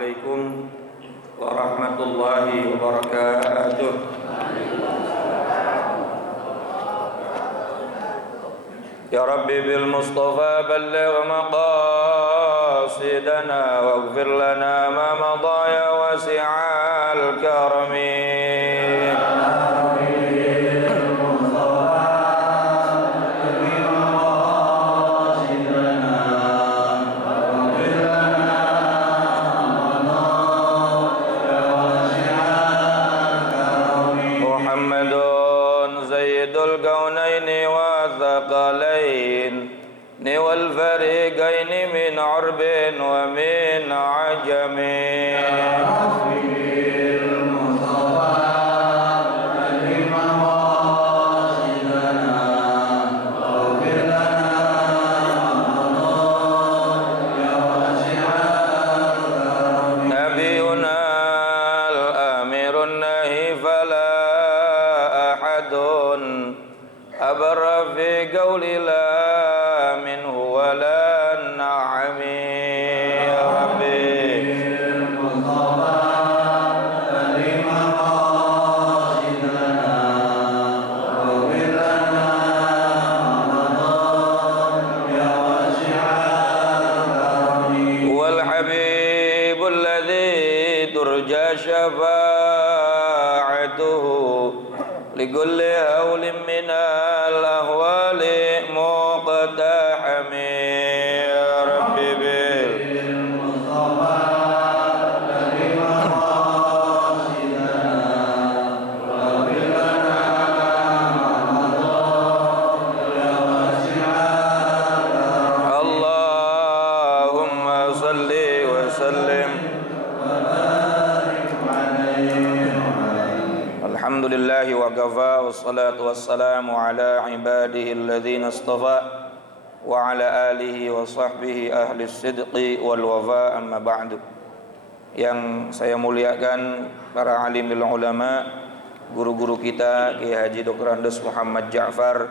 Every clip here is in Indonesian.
Assalamualaikum warahmatullahi wabarakatuh. Ya Rabbi bil Mustafa balligh maqasidana waghfir lana ma madha ya wasi'al karami. والفريقين من عرب ومن عجم نبينا الآمر النهي فلا أحد أبر في قول لا شفاعته لكل هول من الأهوال مقتحم يا ربي بالمصطفى الذي مقاصدنا واغفر لنا ما مضى يا واسع الكرم اللهم صل وسلم Alhamdulillahi wa kafa wassalatu wassalamu ala ibadihi alladhina istafa wa ala alihi wa sahbihi ahli sidqi wal wafa amma ba'du. Yang saya muliakan para alimil ulama, guru-guru kita Kiai Haji Dr. Andes Muhammad Ja'far,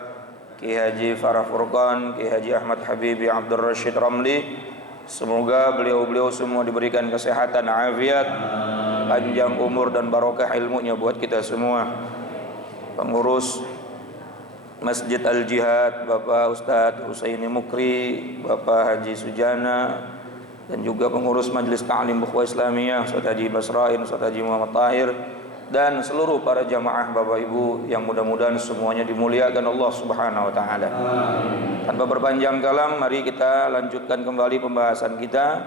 Kiai Haji Farah Furqan, Kiai Haji Ahmad Habibi Abdul Rashid Ramli. Semoga beliau-beliau semua diberikan kesehatan, afiat, panjang umur dan barokah ilmunya buat kita semua. Pengurus Masjid Al-Jihad Bapak Ustadz Husaini Mukri, Bapak Haji Sujana, dan juga pengurus Majelis Ta'lim Bukhwa Islamiyah Ustadz Haji Basrain, Ustadz Haji Muhammad Tahir, dan seluruh para jamaah Bapak Ibu yang mudah-mudahan semuanya dimuliakan Allah Subhanahu wa taala. Tanpa berpanjang kalam, mari kita lanjutkan kembali pembahasan kita.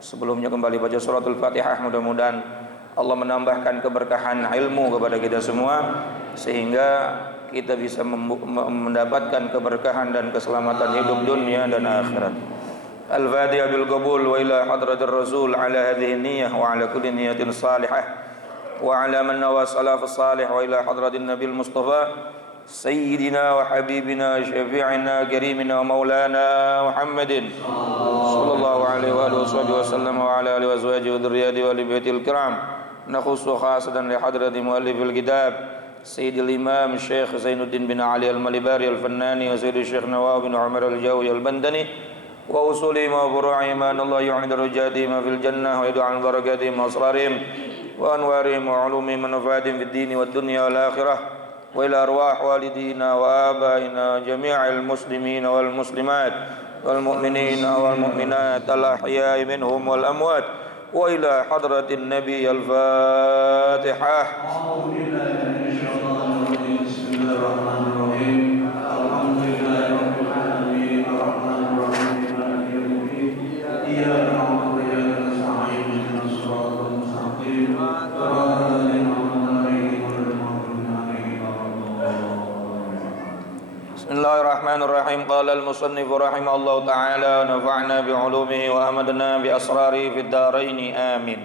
Sebelumnya kembali baca suratul Fatihah, mudah-mudahan Allah menambahkan keberkahan ilmu kepada kita semua sehingga kita bisa mendapatkan keberkahan dan keselamatan hidup dunia dan akhirat. Al-Fatiha bil qabul wa ila hadratir Rasul ala hadhihi niyyah wa ala kulli niyyatin salihah wa ala man nawa salaf salih wa ila hadratin Nabil Mustafa Sayyidina wa Habibina Syafi'ina Karimina wa Maulana Muhammadin sallallahu alaihi wa sallam wa ala alihi wa azwajihi wa dhurriyyatihi wa alibaitil kiram. Nakhussu khasatan li hadrati muallifil kitab Sayyidil Imam Syekh Zainuddin bin Ali Al-Malibari Al-Fannani wa Sayyidil Syekh Nawab bin Umar Al-Jawi Al-Bandani wa usuli ma furu'i ma Allah yu'id rujati ma fil jannah wa yad'al barakatihim wa asrarihim wa anwarihim wa ulumihim wa nafaatihim fid dini wad dunya wal akhirah wa ila arwah walidina wa abaina jami'al muslimin wal muslimat wal mu'minina wal mu'minat al ahya'i minhum wal amwat wa ila hadratin nabi al-Fatihah. A'udzu billahi minasy syaithanir rajim. Bismillahirrahmanirrahim. Alhamdulillahi rabbil alamin arrahmanir rahim maliki yaumiddin. Iyyaka na'budu wa iyyaka nasta'in ihdinas siratal mustaqim. Bismillahirrahmanirrahim. Qala al-musannif rahimahullahu ta'ala wa nafa'na bi'ulumihi wa amadna bi asrari fid dharain amin.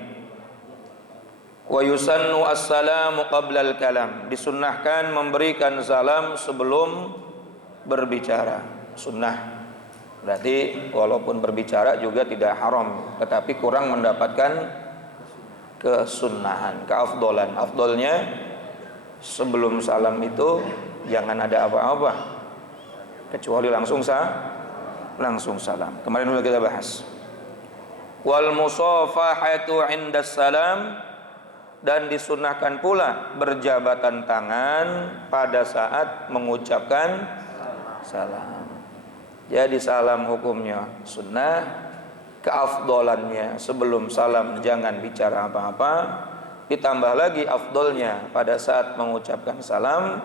Wa yusannu as-salamu qabla al-kalam. Disunnahkan memberikan salam sebelum berbicara. Sunnah. Berarti walaupun berbicara juga tidak haram, tetapi kurang mendapatkan kesunnahan, keafdolan. Afdolnya sebelum salam itu jangan ada apa-apa, kecuali langsung salam. Kemarin sudah kita bahas. Wal musafahatu 'indas salam, dan disunahkan pula berjabatan tangan pada saat mengucapkan salam. Jadi salam hukumnya sunnah, keafdolannya sebelum salam jangan bicara apa-apa, ditambah lagi afdolnya pada saat mengucapkan salam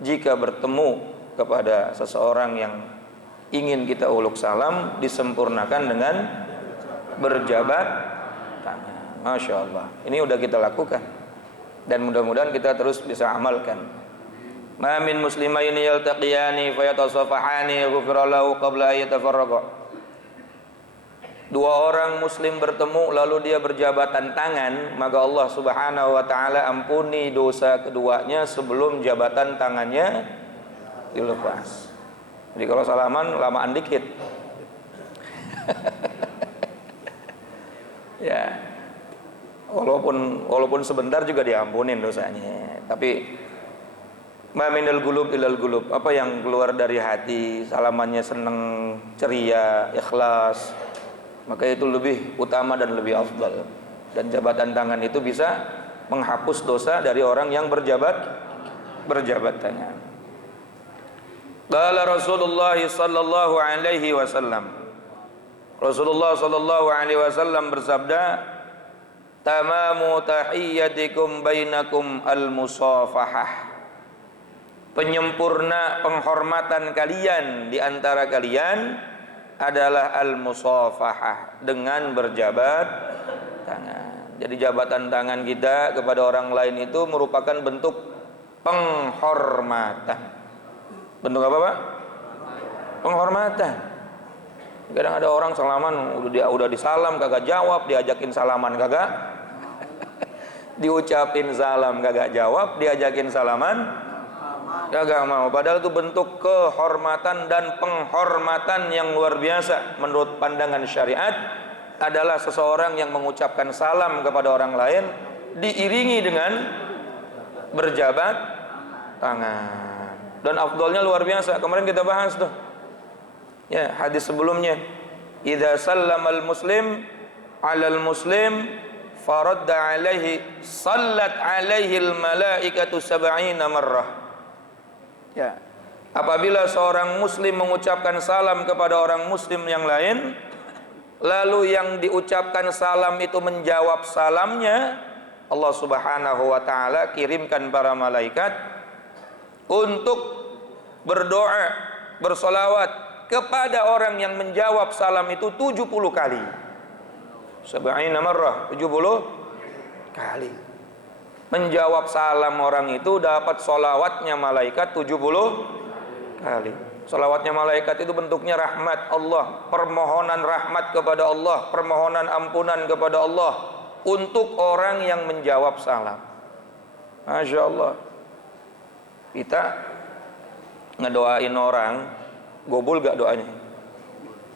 jika bertemu kepada seseorang yang ingin kita uluk salam disempurnakan dengan berjabat tangan. Masya Allah, ini udah kita lakukan dan mudah-mudahan kita terus bisa amalkan. Ma min muslimaini yaltaqiyani fayatasafahani ghufira lahu qabla an yatafarraqa. Dua orang muslim bertemu lalu dia berjabatan tangan, maka Allah Subhanahu wa taala ampuni dosa keduanya sebelum jabatan tangannya dilepas. Jadi kalau salaman lamaan dikit. Ya. Walaupun sebentar juga diampunin dosanya. Tapi ma minal gulub ilal gulub, apa yang keluar dari hati, salamannya seneng, ceria, ikhlas, maka itu lebih utama dan lebih afdal. Dan jabatan tangan itu bisa menghapus dosa dari orang yang berjabat tangan. Qala Rasulullah sallallahu alaihi wasallam, Rasulullah sallallahu alaihi wasallam bersabda, tamamu tahiyyatikum bainakum al-musafahah. Penyempurna penghormatan kalian di antara kalian adalah al-musafahah, dengan berjabat tangan. Jadi jabatan tangan kita kepada orang lain itu merupakan bentuk penghormatan. Bentuk apa, Pak? Penghormatan. Kadang ada orang salaman udah disalam kagak jawab, diajakin salaman kagak diucapin salam kagak jawab, diajakin salaman kagak mau. Padahal itu bentuk kehormatan dan penghormatan yang luar biasa menurut pandangan syariat, adalah seseorang yang mengucapkan salam kepada orang lain diiringi dengan berjabat tangan. Dan afdolnya luar biasa. Kemarin kita bahas tuh. Ya, hadis sebelumnya, idza sallamal muslim 'alal muslim faradda 'alaihi sallat 'alaihi al malaikatu 70 marrah. Ya. Apabila seorang muslim mengucapkan salam kepada orang muslim yang lain, lalu yang diucapkan salam itu menjawab salamnya, Allah Subhanahu wa taala kirimkan para malaikat untuk berdoa, bersolawat kepada orang yang menjawab salam itu 70 kali. 70 marrah, 70 kali. Menjawab salam orang itu dapat solawatnya malaikat 70 kali. Solawatnya malaikat itu bentuknya rahmat Allah, permohonan rahmat kepada Allah, permohonan ampunan kepada Allah untuk orang yang menjawab salam. Masya Allah. Kita ngedoain orang, gobul gak doanya?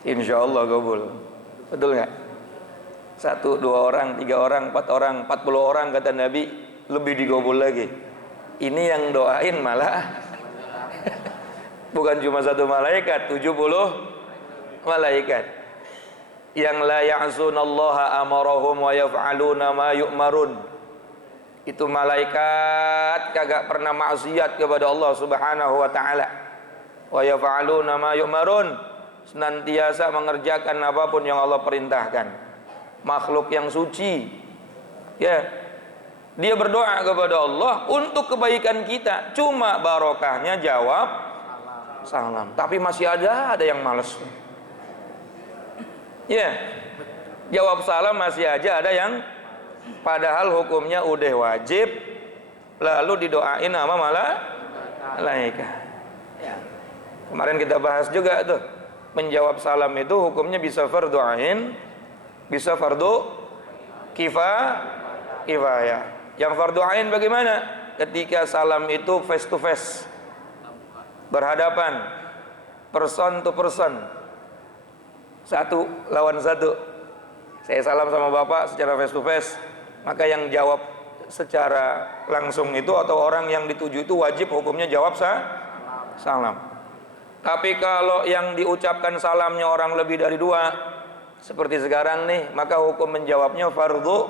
Insya Allah gobul. Betul gak? 1, 2 orang, 3 orang, 4 orang, 40 orang kata Nabi, lebih digobul lagi. Ini yang doain malah bukan cuma 1 malaikat, 70 malaikat. Yang la ya'sunallaha amarahum wa yaf'aluna ma yu'marun. Itu malaikat kagak pernah maksiat kepada Allah Subhanahu wa taala. Wa yaf'aluna ma yu'marun, senantiasa mengerjakan apapun yang Allah perintahkan. Makhluk yang suci. Ya. Dia berdoa kepada Allah untuk kebaikan kita. Cuma barokahnya jawab salam. Tapi masih ada yang malas. Ya. Jawab salam masih aja ada yang padahal hukumnya udah wajib, lalu didoain sama malaikat. Ya. Kemarin kita bahas juga tuh, menjawab salam itu hukumnya bisa fardhu ain, bisa fardhu kifayah. Yang fardhu ain bagaimana? Ketika salam itu face to face, berhadapan, person to person, 1 lawan 1. Saya salam sama Bapak secara face to face, maka yang jawab secara langsung itu atau orang yang dituju itu wajib hukumnya jawab salam. Tapi kalau yang diucapkan salamnya orang lebih dari 2, seperti sekarang nih, maka hukum menjawabnya fardu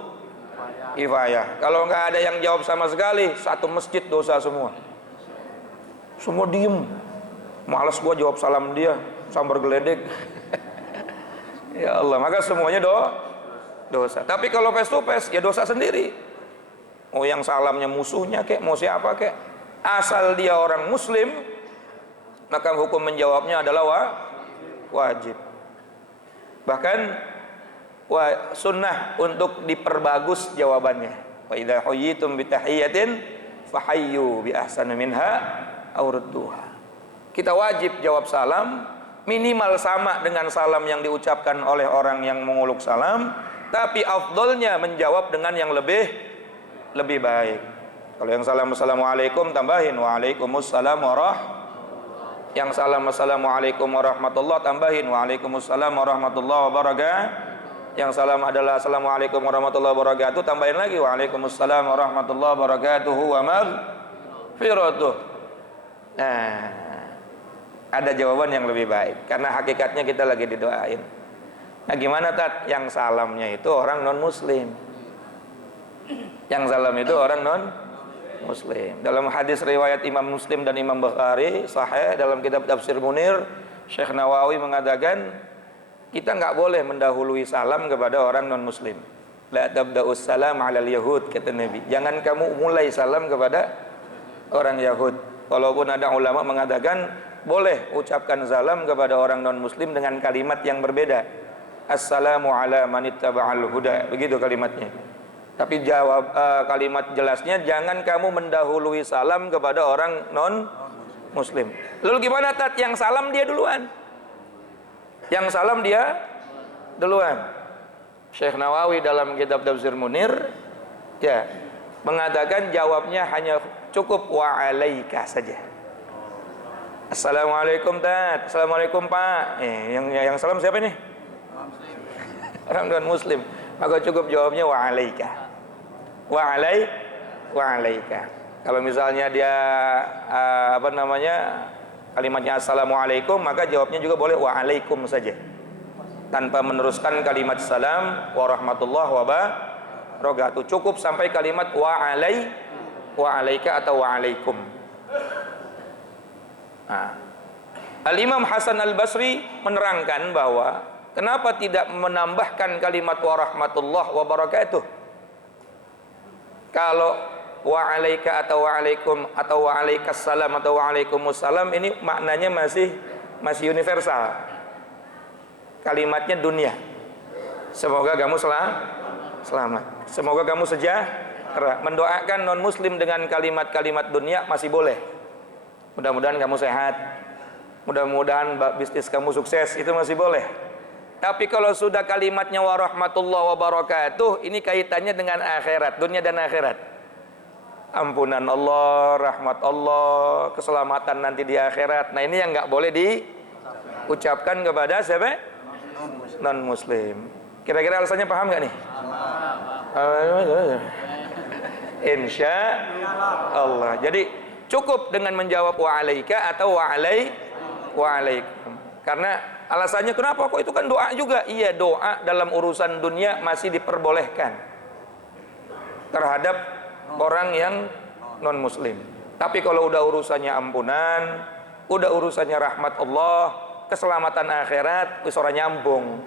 kifayah. Kalau nggak ada yang jawab sama sekali, satu masjid dosa semua. Semua diem. Malas gua jawab salam dia, sambar geledek. Ya Allah, maka semuanya dosa. Tapi kalau face to face, ya dosa sendiri. Mau yang salamnya musuhnya kek, mau siapa kek, asal dia orang muslim, maka hukum menjawabnya adalah wajib. Bahkan sunnah untuk diperbagus jawabannya. Wa idza huyyitum bi tahiyyatin fahayyu bi ahsani minha aw rudduha. Kita wajib jawab salam minimal sama dengan salam yang diucapkan oleh orang yang menguluk salam, tapi afdolnya menjawab dengan yang lebih baik. Kalau yang salam assalamualaikum, tambahin waalaikumsalam warahmatullahi. Yang salam assalamualaikum warahmatullahi, tambahin waalaikumsalam warahmatullahi wabarakatuh. Yang salam adalah assalamualaikum warahmatullahi wabarakatuh, tambahin lagi waalaikumsalam warahmatullahi wabarakatuh wa maghfiratuh. Nah, ada jawaban yang lebih baik karena hakikatnya kita lagi didoain. Nah, gimana Tat? Yang salamnya itu orang non muslim. Yang salam itu orang non muslim. Dalam hadis riwayat Imam Muslim dan Imam Bukhari sahih dalam kitab Tafsir Munir, Syekh Nawawi mengatakan kita nggak boleh mendahului salam kepada orang non muslim. La tabda'us salam 'alal yahud, kata Nabi. Jangan kamu mulai salam kepada orang Yahud. Walaupun ada ulama mengatakan boleh ucapkan salam kepada orang non muslim dengan kalimat yang berbeda. Assalamu ala manittaba'al huda. Begitu kalimatnya. Tapi jawab kalimat jelasnya, jangan kamu mendahului salam kepada orang non muslim. Lalu gimana Tat? Yang salam dia duluan. Yang salam dia duluan. Syekh Nawawi dalam kitab Tafsir Munir ya mengatakan jawabnya hanya cukup wa alaika saja. Assalamualaikum Tat. Assalamualaikum Pak. Yang salam siapa nih? Orang non muslim. Maka cukup jawabnya wa alaika. Wa alaika. Kalau misalnya dia kalimatnya assalamualaikum, maka jawabnya juga boleh wa alaikum saja, tanpa meneruskan kalimat salam warahmatullahi wabarakatuh. Cukup sampai kalimat wa alaika atau wa alaikum. Nah, Al-Imam Hasan Al-Basri menerangkan bahwa kenapa tidak menambahkan kalimat warahmatullahi wabarakatuh. Kalau wa alaika atau wa alaikum atau wa alaikassalam atau wa alaikumussalam ini maknanya masih universal. Kalimatnya dunia. Semoga kamu selamat. Semoga kamu sejahtera. Mendoakan non muslim dengan kalimat-kalimat dunia masih boleh. Mudah-mudahan kamu sehat. Mudah-mudahan bisnis kamu sukses, itu masih boleh. Tapi kalau sudah kalimatnya warahmatullahi wabarakatuh, ini kaitannya dengan akhirat, dunia dan akhirat. Ampunan Allah, rahmat Allah, keselamatan nanti di akhirat. Nah, ini yang nggak boleh diucapkan kepada siapa? Non muslim. Kira-kira alasannya paham nggak nih? Insya Allah. Jadi cukup dengan menjawab wa alaika atau wa alaikum. Karena alasannya kenapa? Kok itu kan doa juga? Iya, doa dalam urusan dunia masih diperbolehkan terhadap orang yang non muslim. Tapi kalau udah urusannya ampunan, udah urusannya rahmat Allah, keselamatan akhirat, suara nyambung,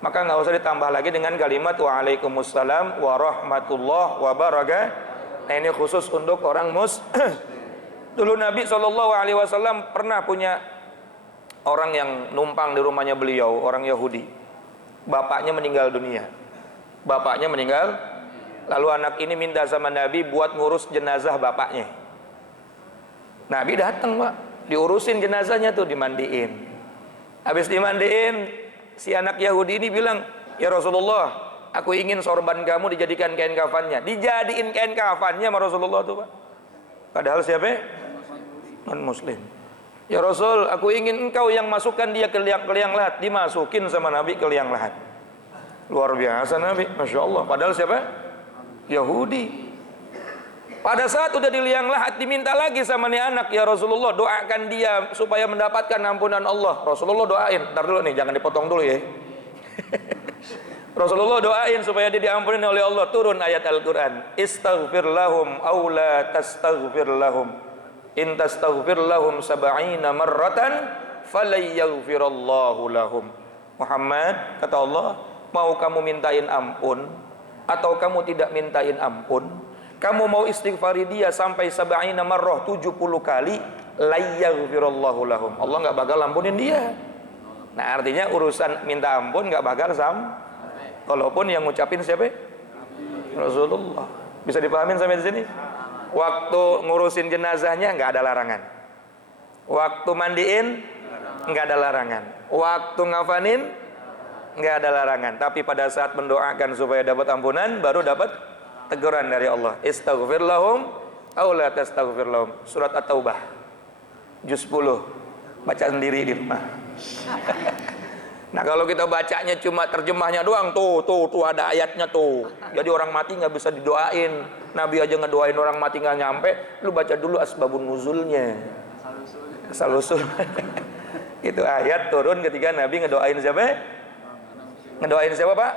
maka nggak usah ditambah lagi dengan kalimat waalaikumsalam warahmatullahi wabarakatuh. Nah, ini khusus untuk orang Dulu Nabi SAW pernah punya orang yang numpang di rumahnya beliau, orang Yahudi. Bapaknya meninggal dunia. Lalu anak ini minta sama Nabi buat ngurus jenazah bapaknya. Nabi datang, Pak, diurusin jenazahnya tuh, dimandiin. Habis dimandiin, si anak Yahudi ini bilang, "Ya Rasulullah, aku ingin sorban kamu dijadikan kain kafannya." Dijadiin kain kafannya sama Rasulullah tuh, Pak. Padahal siapa? Non muslim. "Ya Rasul, aku ingin engkau yang masukkan dia ke liang lahat." Dimasukin sama Nabi ke liang lahat. Luar biasa Nabi, Masya Allah. Padahal siapa? Yahudi. Pada saat udah di liang lahat, diminta lagi sama nih anak, "Ya Rasulullah, doakan dia supaya mendapatkan ampunan Allah." Rasulullah doain. Ntar dulu nih, jangan dipotong dulu ya. Rasulullah doain supaya dia diampuni oleh Allah, turun ayat Al-Qur'an, istaghfir lahum aw la tastaghfir lahum in tastaghfir lahum 70 marratan falayaghfirallahu lahum. Muhammad, kata Allah, mau kamu mintain ampun atau kamu tidak mintain ampun, kamu mau istighfari dia sampai 70 marrah, 70 kali, layaghfirallahu lahum, Allah enggak bakal ampunin dia. Nah, artinya urusan minta ampun enggak bakal walaupun yang ngucapin siapa? Rasulullah. Bisa dipahamin sampai di sini? Waktu ngurusin jenazahnya enggak ada larangan. Waktu mandiin enggak ada larangan. Waktu ngafanin enggak ada larangan. Tapi pada saat mendoakan supaya dapat ampunan, baru dapat teguran dari Allah. Istaghfir lahum aw la tastaghfir lahum. Surat At-Taubah juz 10. Baca sendiri di rumah. Nah, kalau kita bacanya cuma terjemahnya doang, tuh ada ayatnya tuh. Jadi orang mati nggak bisa didoain. Nabi aja ngedoain orang mati nggak nyampe. Lu baca dulu asbabun nuzulnya. Asal-usul. Itu ayat turun ketika Nabi ngedoain siapa? Ngedoain siapa, Pak?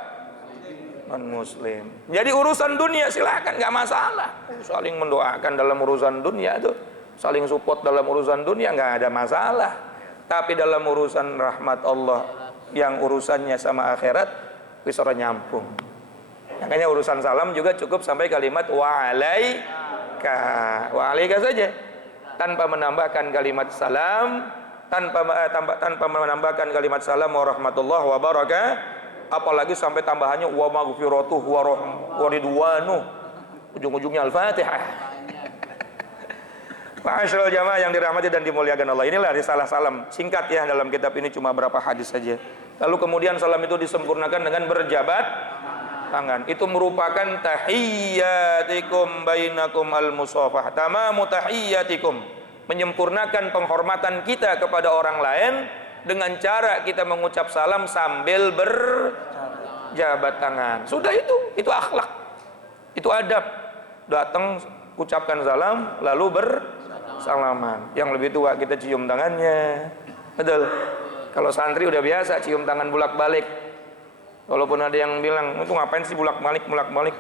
Non-muslim. Jadi urusan dunia silakan, nggak masalah. Saling mendoakan dalam urusan dunia tuh, saling support dalam urusan dunia nggak ada masalah. Tapi dalam urusan rahmat Allah, yang urusannya sama akhirat, bisa nyambung. Makanya urusan salam juga cukup sampai kalimat wa'alaika saja, tanpa menambahkan kalimat salam, tanpa menambahkan kalimat salam wa rahmatullah wa barakatuh, apalagi sampai tambahannya wa maghfiratuh wa ridwanuh, ujung-ujungnya Al-Fatihah. Ma'asyiral jamaah yang dirahmati dan dimuliakan Allah, inilah risalah salam singkat ya, dalam kitab ini cuma berapa hadis saja. Lalu kemudian salam itu disempurnakan dengan berjabat tangan. Itu merupakan tahiyyatikum bainakum al-musafah, tamamu tahiyyatikum, menyempurnakan penghormatan kita kepada orang lain dengan cara kita mengucap salam sambil berjabat tangan. Sudah, itu akhlak, itu adab. Datang ucapkan salam lalu bersalaman. Yang lebih tua kita cium tangannya. Betul. Kalau santri udah biasa cium tangan bolak-balik. Walaupun ada yang bilang, itu ngapain sih bolak-balik.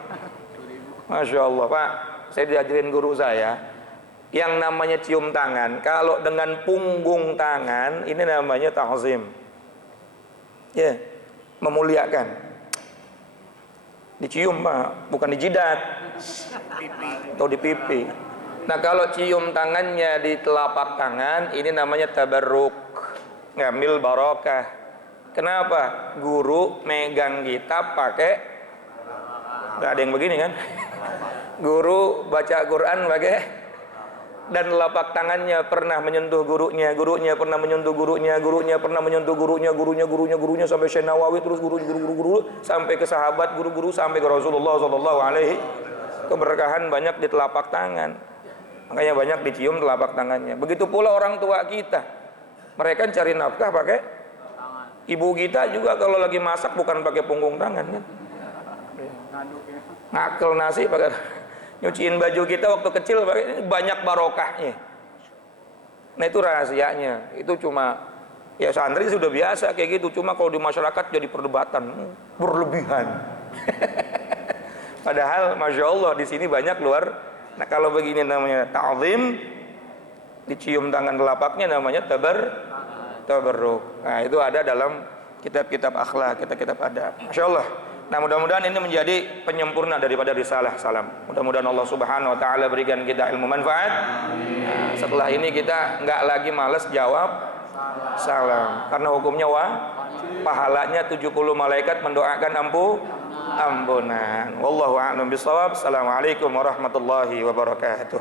Masya Allah, Pak, saya diajarin guru saya, yang namanya cium tangan, kalau dengan punggung tangan, ini namanya ta'zim. Ya, memuliakan. Dicium, Pak, bukan dijidat atau di pipi. Nah, kalau cium tangannya di telapak tangan, ini namanya tabarruk, ngambil barokah. Kenapa? Guru megang kitab pakai, nggak ada yang begini kan? Guru baca Quran pakai, dan telapak tangannya pernah menyentuh gurunya, gurunya pernah menyentuh gurunya, gurunya pernah menyentuh gurunya, gurunya sampai Syekh Nawawi, terus guru sampai ke sahabat, guru sampai ke Rasulullah sallallahu alaihi. Keberkahan banyak di telapak tangan. Makanya banyak dicium telapak tangannya. Begitu pula orang tua kita. Mereka cari nafkah pakai ibu kita juga kalau lagi masak bukan pakai punggung tangan kan. Ngakel nasi pakai, nyuciin baju kita waktu kecil pakai, banyak barokahnya. Nah, itu rahasianya. Itu cuma ya santri sudah biasa kayak gitu, cuma kalau di masyarakat jadi perdebatan berlebihan. Padahal Masya Allah di sini banyak luar. Nah, kalau begini namanya ta'zim, dicium tangan telapaknya namanya tabarruk. Nah, itu ada dalam kitab-kitab akhlak, kitab-kitab adab. Masya Allah. Nah, mudah-mudahan ini menjadi penyempurna daripada risalah salam. Mudah-mudahan Allah Subhanahu Wa Taala berikan kita ilmu manfaat. Nah, setelah ini kita nggak lagi males jawab salam, karena hukumnya pahalanya 70 malaikat mendoakan ampunan. Wallahu a'lam bishawab. Assalamualaikum warahmatullahi wabarakatuh.